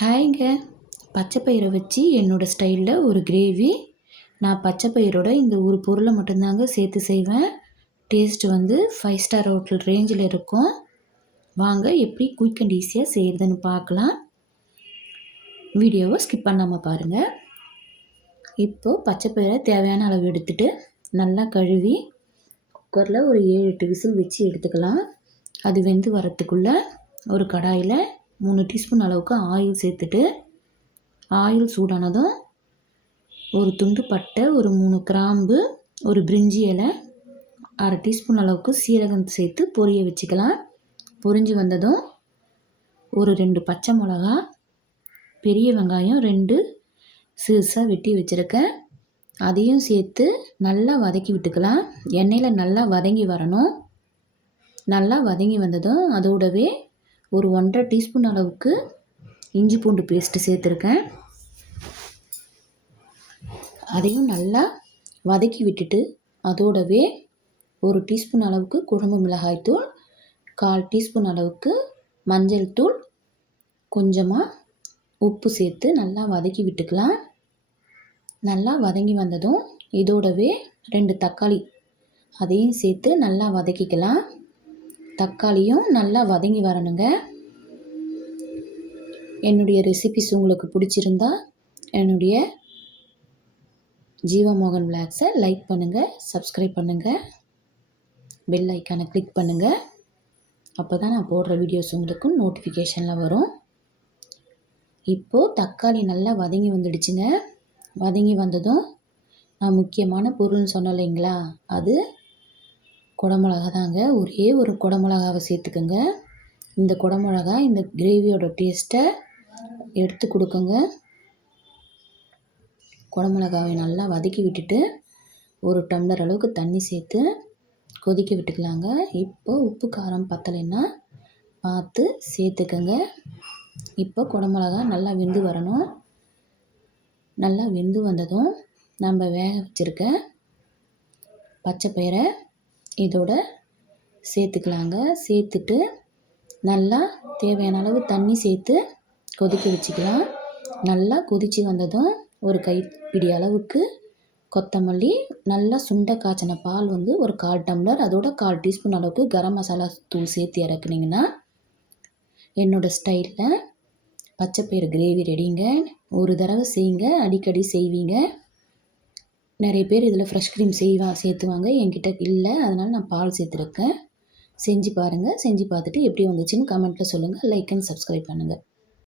ஹாய்ங்க. பச்சை பயிரை வச்சு என்னோடய ஸ்டைலில் ஒரு கிரேவி. நான் பச்சை பயிரோட இந்த ஒரு பொருளை மட்டும்தாங்க சேர்த்து செய்வேன். டேஸ்ட் வந்து ஃபைவ் ஸ்டார் ஹோட்டல் ரேஞ்சில் இருக்கும். வாங்க எப்படி குயிக் அண்ட் ஈஸியாக செய்கிறதுன்னு பார்க்கலாம். வீடியோவை ஸ்கிப் பண்ணாமல் பாருங்கள் இப்போது பச்சை பயிரை தேவையான அளவு எடுத்துகிட்டு நல்லா கழுவி குக்கரில் ஒரு ஏழு எட்டு விசில் வச்சு எடுத்துக்கலாம். அது வெந்து வரத்துக்குள்ளே ஒரு கடாயில் மூணு டீஸ்பூன் அளவுக்கு ஆயில் சேர்த்துட்டு ஆயில் சூடானதும் ஒரு துண்டு பட்டை ஒரு மூணு கிராம்பு ஒரு பிரிஞ்சி இலை அரை டீஸ்பூன் அளவுக்கு சீரகம் சேர்த்து பொரிய வச்சுக்கலாம். பொரிஞ்சு வந்ததும் ஒரு ரெண்டு பச்சை மிளகா பெரிய வெங்காயம் ரெண்டு சிறுசாக வெட்டி வச்சுருக்கேன். அதையும் சேர்த்து நல்லா வதக்கி விட்டுக்கலாம். எண்ணெயில் நல்லா வதங்கி வரணும். நல்லா வதங்கி வந்ததும் அதோடவே ஒரு ஒன்றரை டீஸ்பூன் அளவுக்கு இஞ்சி பூண்டு பேஸ்ட்டு சேர்த்துருக்கேன். அதையும் நல்லா வதக்கி விட்டுட்டு அதோடவே ஒரு டீஸ்பூன் அளவுக்கு குழம்பு மிளகாய்த்தூள் கால் டீஸ்பூன் அளவுக்கு மஞ்சள் தூள் கொஞ்சமாக உப்பு சேர்த்து நல்லா வதக்கி விட்டுக்கலாம். நல்லா வதங்கி வந்ததும் இதோடவே ரெண்டு தக்காளி அதையும் சேர்த்து நல்லா வதக்கிக்கலாம். தக்காளியும் நல்லா வதங்கி வரணுங்க. என்னுடைய ரெசிபிஸ் உங்களுக்கு பிடிச்சிருந்தா என்னுடைய ஜீவா மோகன் விளாக்ஸை லைக் பண்ணுங்கள் சப்ஸ்கிரைப் பண்ணுங்கள் பெல் ஐக்கானை கிளிக் பண்ணுங்கள் அப்போ தான் நான் போடுற வீடியோஸ் உங்களுக்கு நோட்டிஃபிகேஷனில் வரும். இப்போது தக்காளி நல்லா வதங்கி வந்துடுச்சுங்க. வதங்கி வந்ததும் நான் முக்கியமான பொருள்னு சொன்னேன் இல்லைங்களா? அது குடமிளகா தாங்க ஒரே ஒரு குடமிளகாவை சேர்த்துக்கோங்க. இந்த குடமிளகா இந்த கிரேவியோட டேஸ்ட்டை எடுத்து கொடுக்குங்க. குடமிளகாவை நல்லா வதக்கி விட்டுட்டு ஒரு டம்ளர் அளவுக்கு தண்ணி சேர்த்து கொதிக்க விட்டுக்கலாங்க. இப்போ உப்பு காரம் பத்தலைன்னா பார்த்து சேர்த்துக்கோங்க. இப்போ குடமிளகா நல்லா வெந்து வரணும். நல்லா வெந்து வந்ததும் நம்ம வேக வச்சுருக்க பச்சை பயிரை இதோட சேர்த்துக்கலாங்க. சேர்த்துட்டு நல்லா தேவையான அளவு தண்ணி சேர்த்து கொதிக்க வச்சுக்கலாம். நல்லா கொதித்து வந்ததும் ஒரு கைப்பிடி அளவுக்கு கொத்தமல்லி நல்லா சுண்டை காய்ச்சின பால் வந்து ஒரு கால் டம்ளர் அதோட கால் டீஸ்பூன் அளவுக்கு கரம் மசாலா தூள் சேர்த்து இறக்குனீங்கன்னா என்னோடய ஸ்டைலில் பச்சைப்பயிறு கிரேவி ரெடிங்க. ஒரு தடவை செய்யுங்க அடிக்கடி செய்வீங்க. நிறைய பேர் இதில் ஃப்ரெஷ் க்ரீம் செய்வா சேர்த்துவாங்க. என்கிட்ட இல்லை. அதனால் நான் பால் சேர்த்துருக்கேன். செஞ்சு பாருங்கள் செஞ்சு பார்த்துட்டு எப்படி வந்துச்சுன்னு கமெண்ட்டில் சொல்லுங்கள் லைக் அண்ட் சப்ஸ்கிரைப் பண்ணுங்கள்